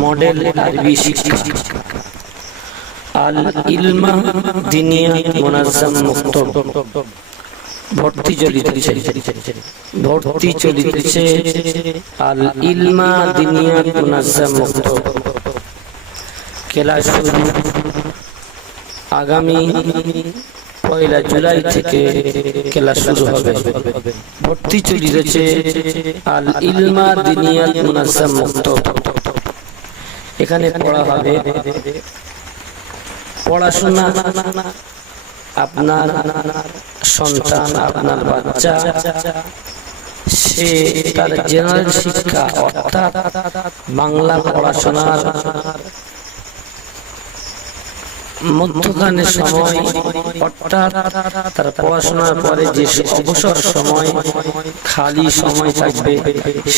Model আল ইলমা দিনিয়া মুক্ত। ভর্তি চলিতেছে। ভর্তি চলিতেছে আল ইলমা দিনিয়া মুক্ত। শুরু। আগামী পয়লা জুলাই থেকে ক্লাস শুরু হবে। ভর্তি চলিতেছে আল ইলমা দিনিয়া মুক্ত। এখানে পড়া হবে পড়াশোনা আপনার সন্তান, আপনার বাচ্চা। সে তার জেনারেল শিক্ষা, অর্থাৎ বাংলা পড়াশোনার মধ্যখানে সময়, অর্থাৎ তার পড়াশোনার পরে যে অবসর সময়, খালি সময় থাকবে,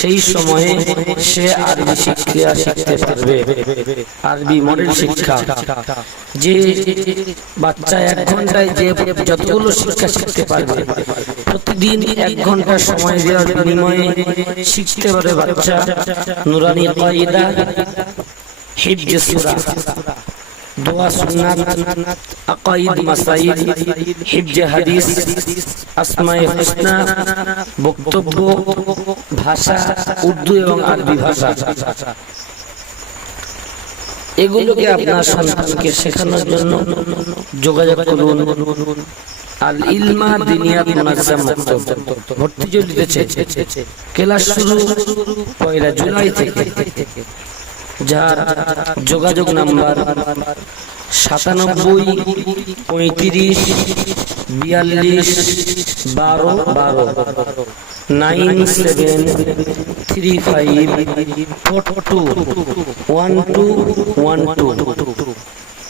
সেই সময়ে সে আরবি শিক্ষা শিখতে পারবে। আরবি মডেল শিক্ষা। যে বাচ্চা এক ঘন্টায় যে যতগুলো শিক্ষা শিখতে পারবে, প্রতিদিন এক ঘণ্টা সময় দেওয়ার বিনিময়ে শিখতে পারে বাচ্চা নুরানি কায়দা হিফজ সূরা। দোয়া সুন্নাত আকাইদ মাসাইল হিফজ হাদিস আসমায়ে হুসনা, বক্তব্য, ভাষা, উর্দু এবং আরবি ভাষা। এগুলোকে আপনার সন্তানকে শেখানোর জন্য যোগাযোগ করুন। আল ইলমা দিনিয়াত মুনাজ্জাম ভর্তি চলিতেছে। ক্লাস শুরু পয়লা জুলাই থেকে। যার যোগাযোগ নাম্বার সাতানব্বই পঁয়ত্রিশ বিয়াল্লিশ বারো বারো nine seven three five four two one two one two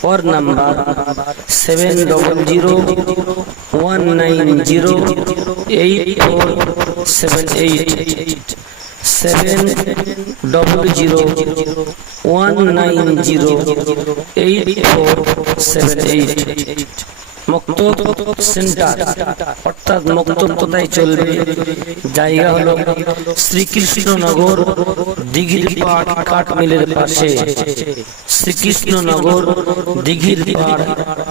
और number seven double zero one nine zero eight four seven eight Seven double zero one nine zero eight four seven eight centre অর্থাৎ মুক্ত কোথায় চলবে। জায়গা হলো শ্রীকৃষ্ণনগর দিঘির পাড় কাঠ মিলের পাশে। শ্রীকৃষ্ণনগর দিঘির পাড়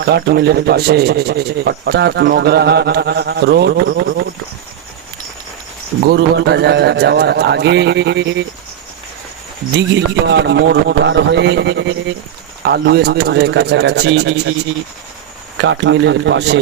কাঠ মিলের পাশে। অর্থাৎ মগরাহাট রোড গরুবাটা যাওয়ার আগে দিঘির পাহাড় মোর পার হয়ে আলু স্টোরের কাছাকাছি কাঠমিলের পাশে